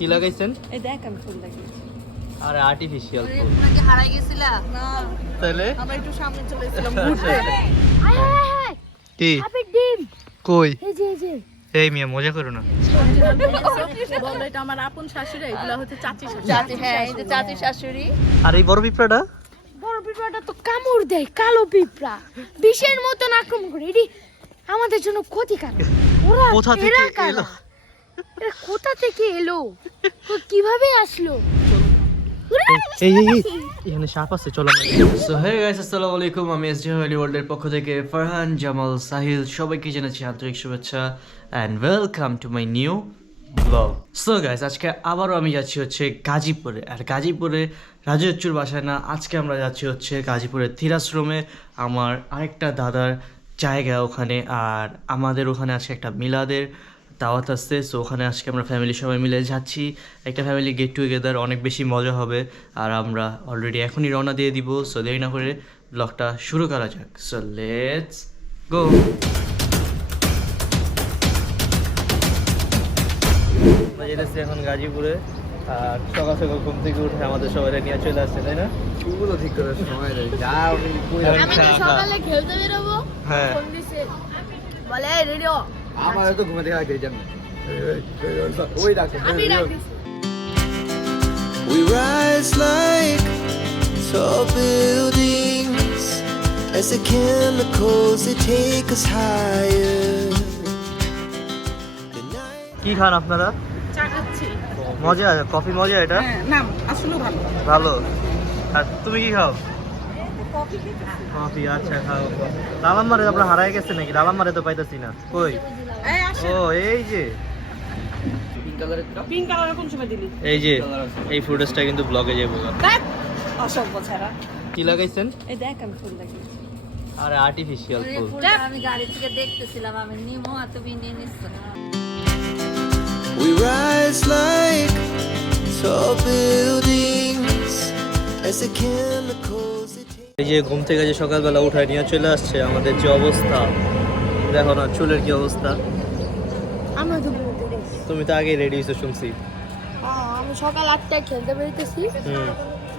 কি লাগাইছেন? এই দেখ আমি ফুল লাগিয়েছি। আরে আর্টিফিশিয়াল ফুল। তোমরা কি হারাই গেছিলা? না তাহলে আমরা একটু সামনে চলে এসেছিলাম ঘুরতে। কি সাপের ডিম কই? এই যে এই যে এই মিয়া মজা করো না। বললো এটা আমার আপন শাশুড়ি, এগুলা হচ্ছে চাচি শাশুড়ি। চাচি, হ্যাঁ এই যে চাচি শাশুড়ি। আর এই বড় পিঁপড়াটা? বড় পিঁপড়াটা তো কামড় দেয়, কালো পিঁপড়া বিষের মতন আক্রমণ করে। এটি আমাদের জন্য ক্ষতিকারক। ওরা কোথা থেকে এরা এলো? কারা? এরা কোথা থেকে এলো? ও কিভাবে আসলো? এই এখানে সাপ আছে, চলো আমরা। সো হে গাইস, আসসালামু আলাইকুম। আমি এসডি হলি ওয়ার্ল্ডের পক্ষ থেকে ফারহান, জামাল, সাহিল সবাইকে জানাচ্ছি আন্তরিক শুভেচ্ছা and welcome to my new blog. So guys, আজকে আবারও আমি যাচ্ছি হচ্ছে গাজীপুরে। আর গাজীপুরে রাজুচ্চুর বাসায় না, আজকে আমরা যাচ্ছি হচ্ছে গাজীপুরের থিরাশ্রমে, আমার আরেকটা দাদার জায়গা ওখানে। আর আমাদের ওখানে আজকে একটা মিলাদের দাওয়াত আসছে। সো ওখানে আজকে আমরা ফ্যামিলি সবাই মিলে যাচ্ছি, একটা ফ্যামিলি গেট টুগেদার, অনেক বেশি মজা হবে। আর আমরা অলরেডি এখনই রওনা দিয়ে দিব। সো দেরি না করে ব্লগটা শুরু করা যাক। So let's go. যেতেছি এখন গাজীপুরে। আর সকাল সকাল ঘুম থেকে উঠে আমাদের সবাই নিয়ে চলে আসছে, তাই না? চুলগুলো ঠিক করে সময় নেই যা আমি আমি তো সকালে খেলতে বেরোবো, হ্যাঁ। ফোন দিছে বলে রেডিও। আমার তো ঘুমে দেখা গেছে জানি ওই ডাকে আমি ডাকতেছি। We rise like tall buildings as the chemicals they take us higher. The night কি খান আপনারা? চা খাচ্ছি। মজা, কফি মজা এটা? হ্যাঁ না আসলে ভালো। ভালো। আর তুমি কি খাও? কফি খেতেছি। কফি, আচ্ছা খাও। লালাম্মারে আমরা হারাই গেছে নাকি? লালাম্মারে তো পাইতাছি না, কই? এই আসে। ও এই যে, পিঙ্ক কালার কোন সময় দিলি? এই যে এই ফুটেজটা কিন্তু ব্লগে যাবো। দেখ অসভ্য ছাড়া। কি লাগাইছেন? এই দেখ আমি ফুল লাগিয়েছি। আরে আর্টিফিশিয়াল ওই ফুল। ফুলটা আমি গাড়ি থেকে দেখতেছিলাম, আমি নিমো আর তুমি নিয়ে নিচ্ছ। we rise like tall buildings as the chemicals they take. এই যে ঘুম থেকে যে সকালবেলা উঠায় নিয়ে চলে আসছে, আমাদের যে অবস্থা দেখো না, চুলের কি অবস্থা। আমরা তো বলতে গেছি। তুমি তো আগেই রেডি হয়েছো শুনছি। আমি সকাল 8টায় খেলতে বেরোতেছি, হুম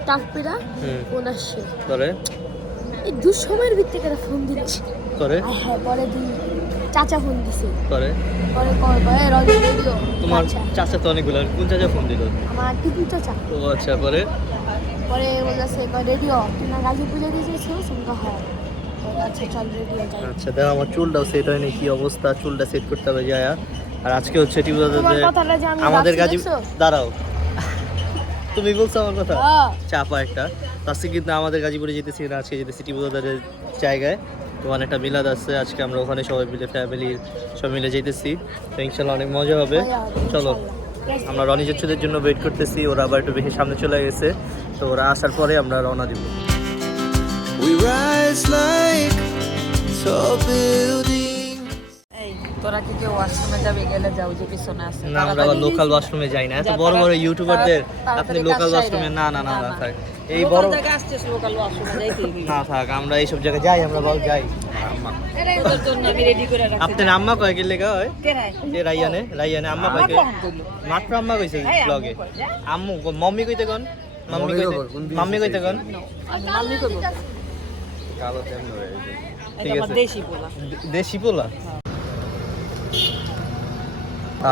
তারপরে হুম ফোন আসছে। করে এই দুঃসময়ের ভিত্তিতে ফোন দিচ্ছে। করে আর হ্যাঁ, পরে দিন চাচা ফোন দিছে। করে পরে কল করে রনি রেডিও। তোমার আচ্ছা, চাচা তো অনেকগুলো, কোন চাচা ফোন দিল? আমার টিপু চাচা। ও আচ্ছা, পরে পরে বলতেছে রেডিও তোমরা গাজী পুজো দিয়েছো? শুনতে হয়। আচ্ছা চল রেডিও যাই। আচ্ছা দেখো, আমার চুলটাও সেট হয়নি, কি অবস্থা, চুলটা সেট করতে হবে যায়া। আর আজকে হচ্ছে টিপু তোমার দাদাদের কথাটা যে আমি আমাদের ভাবছি গাজী, দেখছো? দাঁড়াও তুমি বলছো আমার কথা, হ্যাঁ। চাপা একটা। আজকে কিন্তু আমাদের গাজীপুরে যেতেছি না, আজকে যেতেছি টিপু দাদাদের জায়গায়। তো অনেকটা মিলাদ আছে আজকে, আমরা ওখানে সবাই মিলে ফ্যামিলির সব মিলে যেতেছি। তো ইনশাল্লাহ অনেক মজা হবে। চলো, আমরা রনি জচ্ছুদের জন্য ওয়েট করতেছি, ওরা আবার একটু বেশি সামনে চলে গেছে। তো ওরা আসার পরে আমরা রওনা দিব। We rise like tall buildings. এই তোরা কি কেউ ওয়াশরুমে যাবে? গেলে যাও, যে পিছনে আছে। না, আমরা আবার লোকাল ওয়াশরুমে যাই না, এত বড় বড় ইউটিউবারদের আপনি লোকাল ওয়াশরুমে না না না না থাক, এই বড় জায়গা আসছিস লোকাল ওয়াশরুমে যাইতে হবে। না থাক, আমরা এইসব জায়গায় যাই, আমরা বল যাই। আম্মা, তোদের জন্য আমি রেডি করে রাখছি। আপনার আম্মা কয় কি লেখা হয়? কে নাই? যে রাইয়ানে রাইয়ানে আম্মা কয় কি? মাত্র আম্মা কইছে ব্লগে। আম্মু মম্মি কইতে কোন? মাম্মি কইতে, মাম্মি কইতে কোন? মাম্মি কইব। কালো তেমন হয়ে গেছে। এটা ঠিক আমার আছে, দেশি পোলা। দেশি পোলা।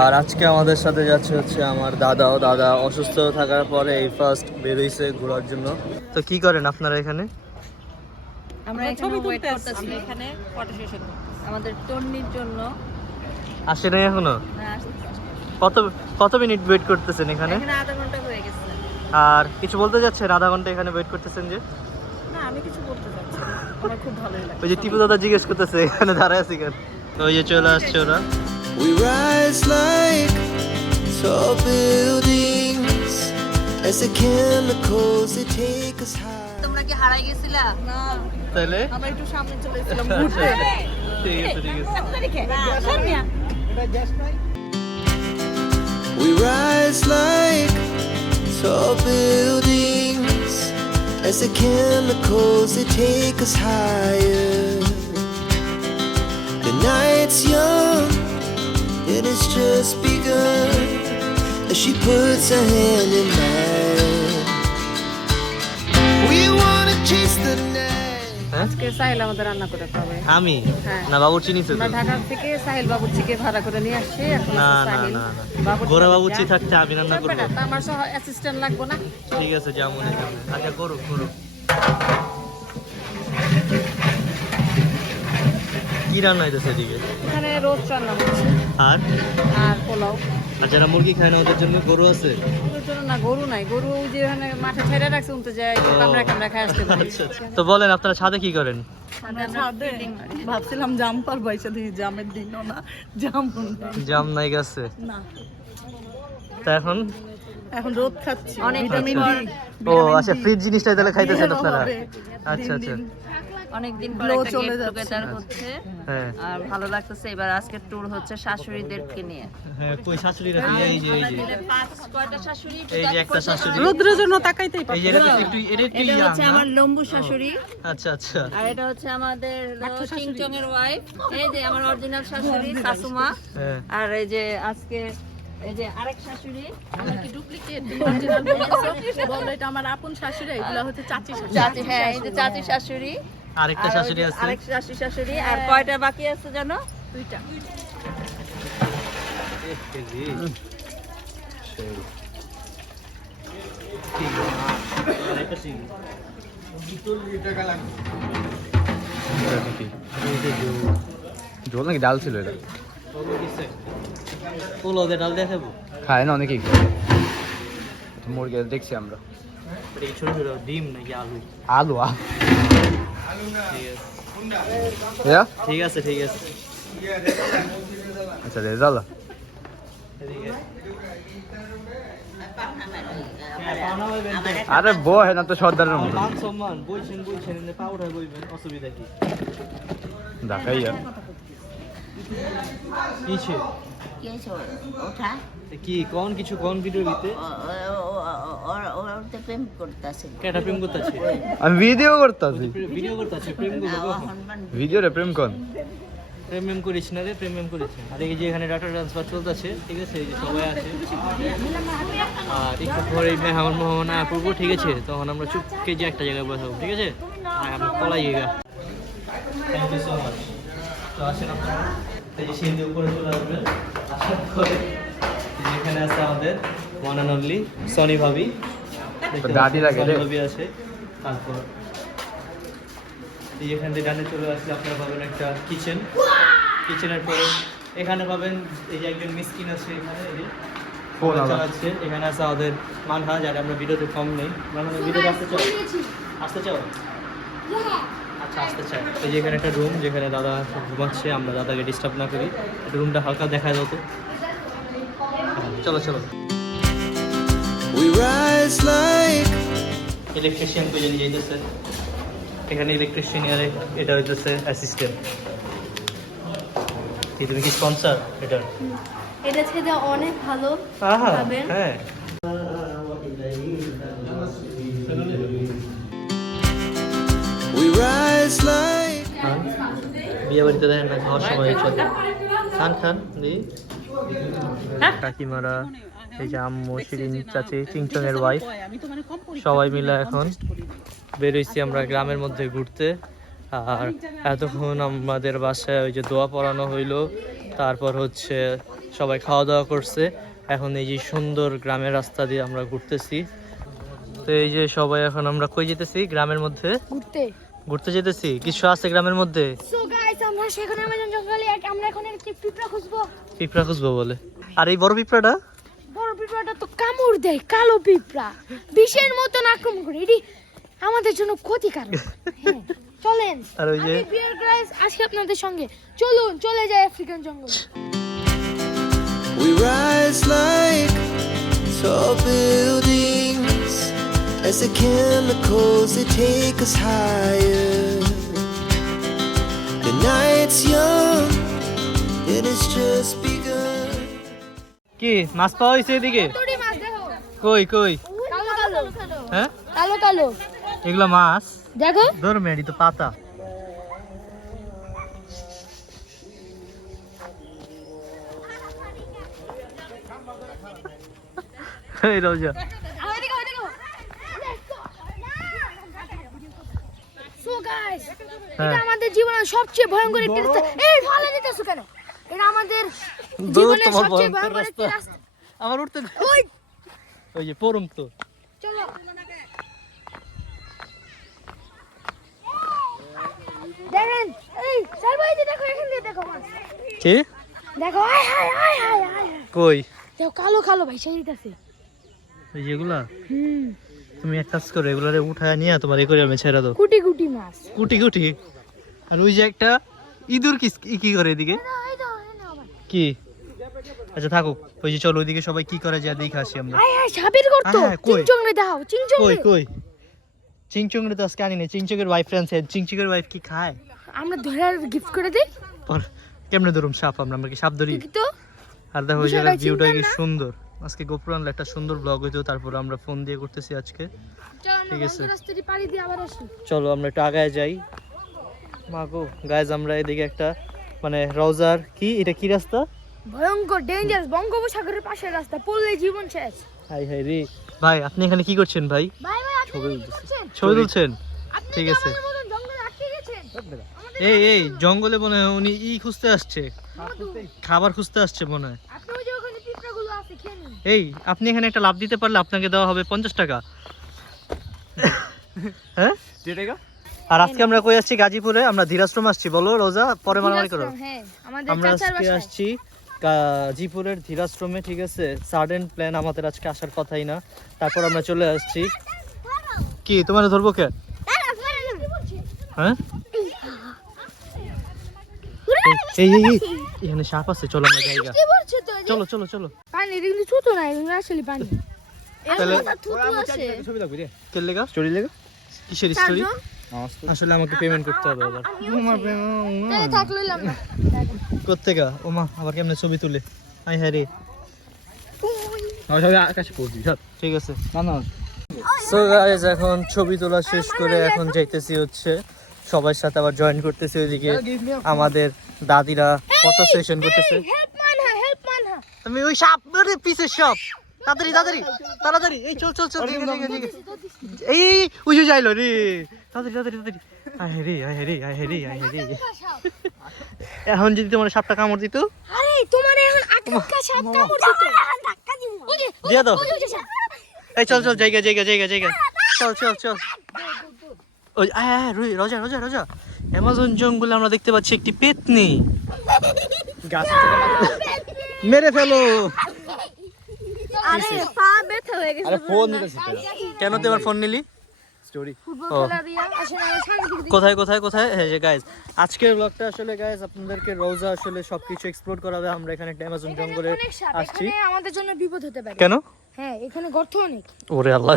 আর আজকে আমাদের সাথে যাচ্ছে হচ্ছে আমার দাদাও। দাদা অসুস্থ থাকার পরে এই ফার্স্ট বের হইছে ঘোরার জন্য। তো কি করেন আপনারা এখানে? আমরা ছবি এখানে ওয়েট তুলতে করতেছি, আমরা এখানে ফটো সেশন। আমাদের টর্নির জন্য। আসে নাই এখনো? না, কত কত মিনিট ওয়েট করতেছেন এখানে? এখানে আধা ঘন্টা হয়ে গেছে। আর কিছু বলতে যাচ্ছেন? আধা ঘন্টা এখানে ওয়েট করতেছেন যে? না আমি কিছু বলতে চাচ্ছি না। আমার খুব ভালোই লাগে। ওই যে টিপু দাদা জিজ্ঞেস করতেছে এখানে দাঁড়ায় আছি কেন। তো ওই যে চলে আসছে ওরা। We rise like tall buildings as the chemicals they take us high. তোমরা কি হারাই গেছিলা? না তাহলে আমরা একটু সামনে চলে এসেছিলাম ঘুরতে। ঠিক আছে ঠিক আছে। Samia We rise like tall buildings as the chemicals they take us higher. The night's young and it's just begun. A as she puts her hand in mine. We wanna chase the night. আজকে সাহিল আমাদের রান্না করে খাবে। আমি হ্যাঁ। না বাবুর্চি নিতে আমরা ঢাকা থেকে সাহিল বাবুর্চিকে ভাড়া করে নিয়ে আসছি। এখন না হচ্ছে না সাহিল না বাবুর্চি গোরা খাবে। বাবুর্চি থাকতে আমি রান্না থাকবে করবো না, তা আমার সহ অ্যাসিস্ট্যান্ট লাগবে না। ঠিক আছে যেমন আচ্ছা করুক করুক কি রান্না হইতেছে এদিকে এখানে রোজ রান্না হচ্ছে আর আর পোলাও। আর যারা মুরগি খায় না ওদের জন্য গরু আছে ওদের জন্য না, গরু নাই, গরু ওই যে ওখানে মাঠে ছেড়ে রাখছে, উনতে যায় কামড়া কামড়া খায় আসতে পারে। আচ্ছা আচ্ছা। তো বলেন আপনারা ছাদে কি করেন ভাবছিলাম জাম পার বাইসা দিয়ে জামের দিনও না জাম জাম নাই গাছে না, তা এখন এখন রোদ খাচ্ছি অনেক ভিটামিন পর- ডি ও আচ্ছা ফ্রিজ জিনিসটা তাহলে খাইতেছেন আপনারা হবে। আচ্ছা আচ্ছা অনেকদিন পর Glow একটা চলে গেট যাচ্ছে। টুগেদার হচ্ছে হ্যাঁ আর ভালো লাগতেছে। এবার আজকের ট্যুর হচ্ছে শাশুড়িদেরকে নিয়ে। হ্যাঁ কই শাশুড়িরা কি এই যে কয়টা শাশুড়ি? এই যে একটা শাশুড়ি রোদ্রের জন্য তাকাইতেই এই যে এটা একটু এটা ইয়াং হচ্ছে না? আমার লম্বু শাশুড়ি, আচ্ছা আচ্ছা আর এটা হচ্ছে আমাদের চিংচং এর ওয়াইফ। এই যে আমার অরিজিনাল শাশুড়ি শাশুমা, হ্যাঁ আর এই যে আজকে এই যে আরেক শাশুড়ি। আমার কি ডুপ্লিকেট অরিজিনাল বললো এটা আমার আপন শাশুড়ি, এগুলো হচ্ছে চাচি শাশুড়ি। চাচি, হ্যাঁ এই যে চাচি শাশুড়ি, আরেকটা আর ওই শাশুড়ি যে আছে আরেক শাশুড়ি। আর কয়টা বাকি আছে জানো? দুইটা। ঝোল নাকি ডাল ছিল এটা? পোলাও ডাল দিয়ে খাবো খায় না অনেকেই, মুরগি দেখছি আমরা। এই ছোট ছোট ডিম নাকি আলু আলু ঠিক আছে ঠিক আছে আচ্ছা রেজাল্ট আরে বউ হ্যাঁ না তো সর্দারের মতো মান সম্মান বলছেন বলছেন পাউডার বইবেন অসুবিধা কি দেখাই কিছে কি কোন কিছু কোন ভিডিওর ভিতরে প্রেম করতেছে। কেটা প্রেম করতেছে আমি ভিডিও করতেছি, ভিডিও করতেছে প্রেম করবো ভিডিও রে প্রেম কোন প্রেম করিস না রে প্রেম করিস না। আর এই যে এখানে ডাটা ট্রান্সফার চলতেছে ঠিক আছে, এই যে সবাই আছে আর একটু পরে মেহমান মেহমান পড়বো ঠিক আছে, তখন আমরা চুপকে যে একটা জায়গায় বসাবো ঠিক আছে। আর আমরা পলাই গা থ্যাংক ইউ সো মাচ। তো আসেন আপনারা এই যে সিঁড়ি উপরে চলে আসবেন, আসার পরে এখানে আছে আমাদের ওয়ান অ্যান্ড অনলি সনি ভাবি, দাদি লাগে রে। সনি ভাবি আছে। তারপর এই এখান থেকে ডানে চলে আসলে আপনারা পাবেন একটা কিচেন, কিচেনের পরে এখানে পাবেন এই যে একজন মিসকিন আছে এখানে এই যে ফোন আলা। চালাচ্ছে। এখানে আছে আমাদের মানহা, যারা আমরা ভিডিওতে কম নেই। মানহা ভিডিওতে আসতে চাও? আসতে চাও? আচ্ছা আসতে চাই। এই যে এখানে একটা রুম যেখানে দাদা ঘুমাচ্ছে, আমরা দাদাকে ডিস্টার্ব না করি। একটা রুমটা হালকা দেখা যেত। চলো চলো। We rise like ইলেকট্রিশিয়ান কই জানি যাইতেছে। এখানে ইলেকট্রিশিয়ান আর এটা হইতেছে অ্যাসিস্ট্যান্ট। কি তুমি কি স্পন্সর এটা? এটা ছেড়ে অনেক ভালো আহা খাবেন। হ্যাঁ। we rise like বিয়ে বাড়িতে দেখেন না খাওয়ার সময় চলে খান খান দি কাকিমারা, এই যে আম্মু শিরিন চাচি চিংচং এর ওয়াইফ, সবাই মিলে এখন বেরোইছি আমরা গ্রামের মধ্যে ঘুরতে। আর এতক্ষণ আমাদের বাসায় ওই যে দোয়া পড়ানো হইলো, তারপর হচ্ছে সবাই খাওয়া দাওয়া করছে। এখন এই যে সুন্দর গ্রামের রাস্তা দিয়ে আমরা ঘুরতেছি। তো এই যে সবাই এখন আমরা কই যেতেছি গ্রামের মধ্যে ঘুরতে। ঘুরতে যেতেছি। কিছু আছে গ্রামের মধ্যে সো গাইস আমরা সেখানে আমাজন জঙ্গলে আমরা এখন একটি পিঁপড়া খুঁজবো। পিঁপড়া খুঁজবো বলে। আর এই বড় পিঁপড়াটা বড় পিঁপড়াটা তো কামড় দেয়, কালো পিঁপড়া বিষের মতন আক্রমণ করে, এটি আমাদের জন্য ক্ষতিকারক। হ্যাঁ চলেন আর ওই যে আমি বিয়ার গ্রাস আজকে আপনাদের সঙ্গে, চলুন চলে যাই আফ্রিকান জঙ্গল। we rise like tall buildings as the chemicals they take us higher. The night's young and it's just begun. কি মাছ পাওয়া হয়েছে এদিকে? তোরি মাছ দেখো, কই কই? কালো কালো হ্যাঁ কালো কালো এগুলো মাছ দেখো। ধর মেরি তো পাতা। এই রোজা সো গাইস হ্যাঁ। এটা আমাদের জীবনের সবচেয়ে ভয়ঙ্কর একটি রাস্তা। এই ফালে দিতেছো কেন? এটা আমাদের দূর জীবনের তোমার সবচেয়ে ভয়ঙ্কর ভয়ঙ্কর একটি রাস্তা। রাস্তা। আমার উঠতে ওই ওই যে পরম তো চলো। দেখেন এই সালভাই যে দেখো এখান দিয়ে দেখো মাছ। কি দেখো আয় হায় আয় হায় আয় হায়। কই দেখো কালো কালো ভাই সেই দিতেছে। এই যেগুলা হুম তুমি এক কাজ করো এগুলারে উঠায় নিয়ে তোমার এই করে আমি ছেড়ে দাও কুটি কুটি মাছ। কুটি কুটি আর ওই যে একটা ইঁদুর কি করে এদিকে এই দাও এই নাও ভাই। কি আচ্ছা থাকুক ওই যে চলো ওইদিকে সবাই কি করে যায় দেখে আসি আমরা আয় হায় সাপের গর্ত। আয় হায়, কই? চিংচংরে দাও চিংচংরে। কই কই চিংচুংরে তো আজকে আনি না চিংচুকের ওয়াইফ ফ্রেন্ডস চিংচুকের ওয়াইফ কি খায় আমরা ধরে গিফট করে দেই। পর কেমনে ধরুম সাপ আমরা কি সাপ ধরি কি তো আর দেখো ওই বিষয়টা জায়গার ভিউটা চিন্তার কি না? সুন্দর আজকে গোপুর আনলে একটা সুন্দর ব্লগ হইতো তারপর আমরা ফোন দিয়ে করতেছি আজকে চল আমরা ঠিক আছে। বন্ধ রাস্তাটি পাড়ি দিয়ে আবার আসি। চলো আমরা একটু আগায় যাই মাগো গাইজ আমরা এদিকে একটা মানে রওজার কি এটা কি রাস্তা ভয়ঙ্কর ডেঞ্জারাস বঙ্গোপসাগরের পাশের রাস্তা পড়লে জীবন শেষ। হাই হাই রে ভাই আপনি এখানে কি করছেন ভাই ভাই ভাই আপনি কি করছেন? ছবি তুলছেন আপনি ঠিক কি আছে। আমাদের মতন জঙ্গলে আটকে গেছেন? এই জঙ্গলে মনে হয় উনি খুঁজতে আসছে খাবার খুঁজতে আসছে মনে হয় আপনি ওই যে ওখানে পিঁপড়াগুলো আছে খেয়ে নিন। এই আপনি এখানে একটা লাভ দিতে পারলে আপনাকে দেওয়া হবে 50 টাকা হ্যাঁ আর আজকে আমরা কই আসছি গাজীপুরে আমরা ধীরাশ্রম আসছি বলো রোজা পরে মারামারি করো হ্যাঁ আমাদের আমরা চাচার আজকে বাসায়। আসছি গাজীপুরের ধীরাশ্রমে ঠিক আছে সাডেন প্ল্যান আমাদের আজকে আসার কথাই না তারপর আমরা চলে আসছি কি তোমার ধরবো কে হ্যাঁ এই এখানে সাপ আছে চলো আমরা জায়গা কি বলছো তো? চলো চলো চলো পানি এটা কিন্তু ছোট না এটা আসলে পানি। তাহলে থুতু আছে। কে লেগা স্টোরি লেগা কিসের স্টোরি আসলে আমাকে পেমেন্ট করতে হবে আবার তাহলে থাক লইলাম না। কোত্থেকা ওমা আবার কেমনে ছবি তুলে আই হ্যাঁ রে ঠিক আছে সো গাইস এখন ছবি তোলা শেষ করে এখন যাইতেছি হচ্ছে সবার সাথে আবার জয়েন করতেছি ওইদিকে আমাদের দাদিরা ফটো সেশন করতেছে হেল্প মানহা। তুমি ওই সাপ ধরে পিছে সাপ তাড়াতাড়ি তাড়াতাড়ি তাড়াতাড়ি এই চল চল চল দিকে দিকে দিকে এই ওই যে যাইলো রে তাড়াতাড়ি তাড়াতাড়ি তাড়াতাড়ি আয় রে এখন যদি তোমার সাপটা কামড় দিত আরে তোমার এখন আটকা সাপ কামড় দিতে। ধাক্কা দিব। ওই যে দিয়ে দাও ওই যে সাপ। এই চল চল জায়গা চল চল চল ওই আয় রুই রোজা অ্যামাজন জঙ্গলে আমরা দেখতে পাচ্ছি একটি পেতনি গাছ মেরে ফেলো আরে পা ব্যথা হয়ে গেছে। আরে ফোন দিতেছি কেন তোমার ফোন নিলি স্টোরি ফুটবল ও। খেলা দিয়া আসলে আমার সাংঘাতিক কোথায় হ্যাঁ যে গাইজ আজকের ব্লগটা আসলে গাইজ আপনাদেরকে রোজা আসলে সবকিছু এক্সপ্লোর করাবে আমরা এখানে একটা অ্যামাজন জঙ্গলে অনেক সাপ আসছি এখানে আমাদের জন্য বিপদ হতে পারে। কেন হ্যাঁ এখানে গর্ত অনেক। ওরে আল্লাহ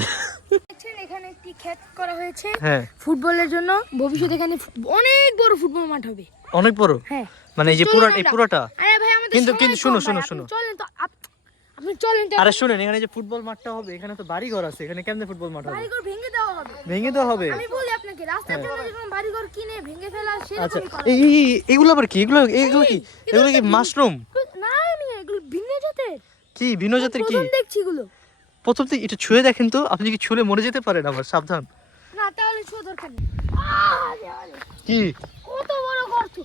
দেখছেন এখানে একটি ক্ষেত করা হয়েছে হ্যাঁ ফুটবলের জন্য। ভবিষ্যতে এখানে অনেক বড় ফুটবল মাঠ হবে। অনেক বড় হ্যাঁ মানে এই যে চলুন এই আমরা। পুরোটা আরে ভাই আমাদের কিন্তু- সময় কিন্তু কম শুনো, ভাই, শুনো, আপনি শুনো। চলেন তো আপনি চলেন তো। আরে শুনেন এখানে যে ফুটবল মাঠটা হবে এখানে তো বাড়ি ঘর আছে এখানে কেমনে ফুটবল মাঠ হবে বাড়িঘর ভেঙে দেওয়া হবে। ভেঙে দেওয়া হবে আমি বলি আপনাকে রাস্তার জন্য যখন বাড়িঘর কিনে ভেঙে ফেলা আচ্ছা সেরকমই করা এগুলো আবার কি এগুলো কি মাশরুম না আমি এগুলো ভিন্ন জাতের। কি ভিন্ন জাতের কি প্রথম দেখছি এগুলো। প্রথম থেকে এটা ছুঁয়ে দেখেন তো আপনি কি ছুঁলে মরে যেতে পারেন আবার সাবধান না তাহলে শো দরকার নেই। দেওয়ালে। কি কত বড় গর্ত।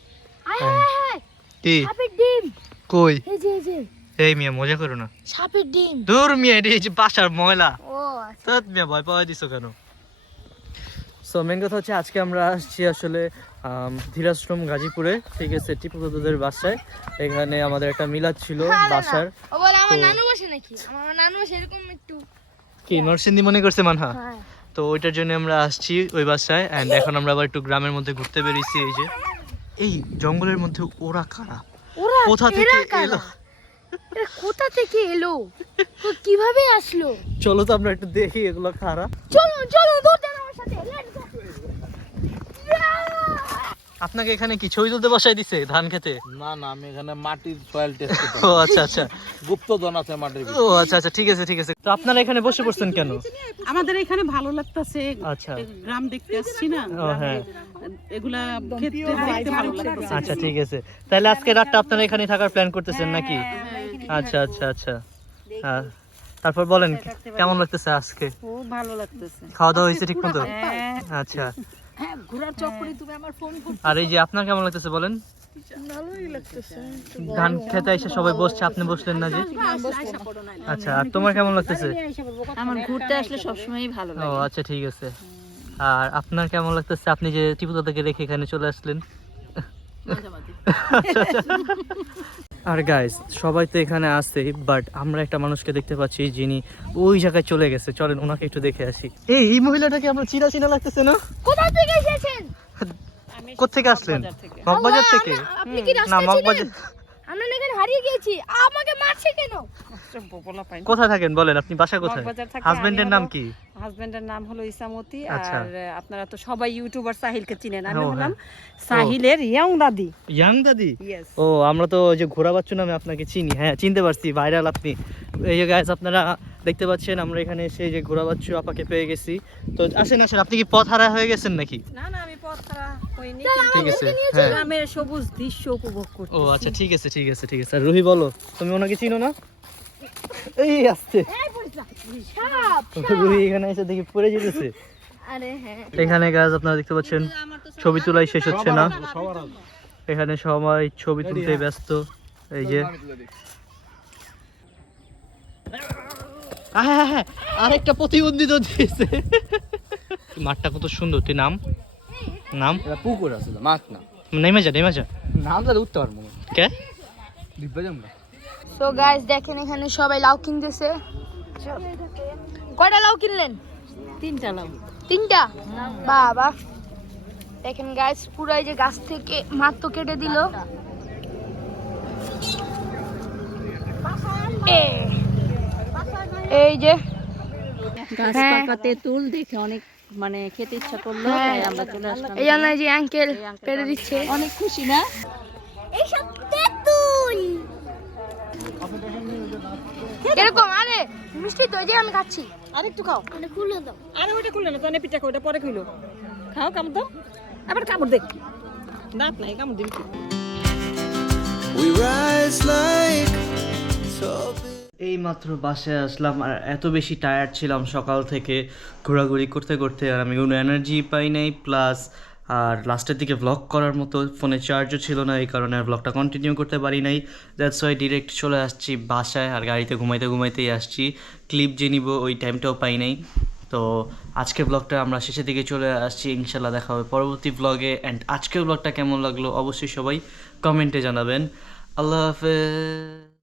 আয় হায় হায় কি সাপের ডিম। কই এই যে এই মিয়া মজা করো না সাপের ডিম। দূর মিয়া এটা এই যে বাসার ময়লা ও আচ্ছা। তো মিয়া ভয় পাওয়া দিছো কেন সো মেন কথা হচ্ছে আজকে আমরা আসছি আসলে ধীরাশ্রম গাজীপুরে ঠিক আছে টিপু দাদুদের বাসায় এখানে আমাদের একটা মিলাদ ছিল বাসার ও বলে আমার তো- নানু বাসা নাকি? আমার নানু বাসা এরকম একটু। কি নরসিংদী মনে করছে মানহা হ্যাঁ। তো ওইটার জন্য আমরা আসছি ওই বাসায় এন্ড এখন আমরা আবার একটু গ্রামের মধ্যে ঘুরতে বেরিয়েছি এই যে এই জঙ্গলের মধ্যে ওরা কারা ওরা কোথা থেকে এরা কারা? এলো? এরা কোথা থেকে এলো? তো কিভাবে আসলো? চলো তো আমরা একটু দেখি এগুলো কারা চলো দৌড় দেন আমার সাথে। Let's go. আপনাকে এখানে কি ছবি তুলতে বসাই দিছে ধান খেতে না আমি এখানে মাটির সয়েল টেস্ট করতে ও আচ্ছা গুপ্তধন আছে মাটির ভিতরে। ও আচ্ছা ঠিক আছে তো আপনারা এখানে বসে পড়ছেন কেন আমাদের এখানে ভালো লাগতেছে। আচ্ছা গ্রাম দেখতে আসছি না, ও হ্যাঁ এগুলা ক্ষেত্রে দেখতে ভালো লাগতেছে। আচ্ছা ঠিক আছে তাহলে আজকে রাতটা আপনারা এখানে থাকার প্ল্যান করতেছেন নাকি আচ্ছা হ্যাঁ তারপর বলেন কেমন লাগতেছে আজকে? খুব ভালো লাগতেছে। খাওয়া দাওয়া হয়েছে ঠিক মতো? হ্যাঁ, আচ্ছা। হ্যাঁ ঘোরার চক্করে তুমি আমার ফোন করতে আর এই যে আপনার কেমন লাগতেছে বলেন? ভালোই লাগতেছে। ধান খেতে এসে সবাই বসছে, আপনি বসলেন না যে? আশা করো না। আচ্ছা, আর তোমার কেমন লাগতেছে? আমার ঘুরতে আসলে সবসময়ই ভালো ও লাগে। আচ্ছা, ঠিক আছে। আর আপনার কেমন লাগতেছে, আপনি যে টিপুদা থেকে রেখে এখানে চলে আসলেন? মাঝামাঝি। আর গাইস, সবাই তো এখানে আসছে, বাট আমরা একটা মানুষকে দেখতে পাচ্ছি যিনি ওই জায়গায় চলে গেছে। চলেন ওনাকে একটু দেখে আসি। এই মহিলাটাকে আমরা চিনা চিনা লাগতেছে না? কোথা থেকে এসেছেন? কোত্থেকে আসলেন? মগবাজার থেকে? আপনি কি না, রাস্তায় মগবাজার। ছিলেন? আমরা না এখানে হারিয়ে গিয়েছি, আমাকে মারছে কেন? কোথায় থাকেন বলেন, আপনি বাসা কোথায়? মগবাজার থাকি, হাজবেন্ডের আমি নাম হলো- কি? হাজবেন্ডের নাম হলো ইসামতি। আচ্ছা। আর আপনারা তো সবাই ইউটিউবার সাহিলকে চিনেন, আমি ও, হলাম হ্যাঁ। সাহিলের ইয়াং দাদি। ইয়াং দাদি? ইয়েস। ও, আমরা তো ওই যে ঘোড়া বাচ্চু নামে আপনাকে চিনি। হ্যাঁ, চিনতে পারছি, ভাইরাল আপনি। এই যে গাইস, আপনারা দেখতে পাচ্ছেন আমরা এখানে এসে এই যে ঘোড়া বাচ্চু আপাকে পেয়ে গেছি। তো আসেন আসেন, আপনি কি পথ হারা হয়ে গেছেন নাকি? না না, আমি পথ ছাড়া হইনি, ঠিক আছে, হ্যাঁ। গ্রামের সবুজ দৃশ্য উপভোগ করতে। ও আচ্ছা, ঠিক আছে ঠিক আছে ঠিক আছে। আর রুহি বলো, তুমি ওনাকে চিনো না? এই আসছে সাপ। রুহি, এখানে এসে দেখি পড়ে যেতেছে। আরে হ্যাঁ, এখানে গাছ আপনারা দেখতে পাচ্ছেন ছবি তোলাই শেষ হচ্ছে না, এখানে সবাই ছবি তুলতে ব্যস্ত। এই যে হ্যাঁ হ্যাঁ, আরেকটা প্রতিবন্ধিত দিয়েছে। মাঠটা কত সুন্দর। তুই নাম নাম এটা পুকুর আসলে, মাছ না। নেমে যা নেমে যা। নামটা উঠতে পারবো না। কে? ডিব্বা যাম না। সো গাইস দেখেন এখানে সবাই লাউ কিনতেছে। কয়টা লাউ কিনলেন? 3টা লাউ। 3টা? বাবা, দেখেন গাইস পুরো এই যে গাছ থেকে মাত্র কেটে দিল। এই যে গাছ হ্যাঁ। পাকা তেঁতুল দেখে অনেক মানে খেতে ইচ্ছা করলো, হ্যাঁ। তাই আমরা চলে আসলাম। এই জন্য এই যে আঙ্কেল পেরে দিচ্ছে। অনেক খুশি না? এইসব তেঁতুল এরকম। আরে মিষ্টি তো, এই যে আমি খাচ্ছি। আরেকটু খাও। মানে খুলে দাও। আরে ওইটা খুললে না তো, এনে পিঠা খাও, ওটা পরে খুইলো। খাও, কামড় দাও, আবার কামড় দে। দাঁত নাই, কামড় দিবি কি? We rise like tall এই মাত্র বাসায় আসলাম, আর এত বেশি টায়ার্ড ছিলাম সকাল থেকে ঘোরাঘুরি করতে করতে, আর আমি কোনো এনার্জি পাই নাই। প্লাস আর লাস্টের দিকে ভ্লগ করার মতো ফোনে চার্জও ছিল না, এই কারণে আর ভ্লগটা কন্টিনিউ করতে পারি নাই। দ্যাটস ওয়াই ডিরেক্ট চলে আসছি বাসায়, আর গাড়িতে ঘুমাইতে ঘুমাইতেই আসছি। ক্লিপ যে নিব ওই টাইমটাও পাই নাই। তো আজকের ব্লগটা আমরা শেষের দিকে চলে আসছি। ইনশাল্লাহ দেখা হবে পরবর্তী ব্লগে। অ্যান্ড আজকের ব্লগটা কেমন লাগলো অবশ্যই সবাই কমেন্টে জানাবেন। আল্লাহ হাফেজ।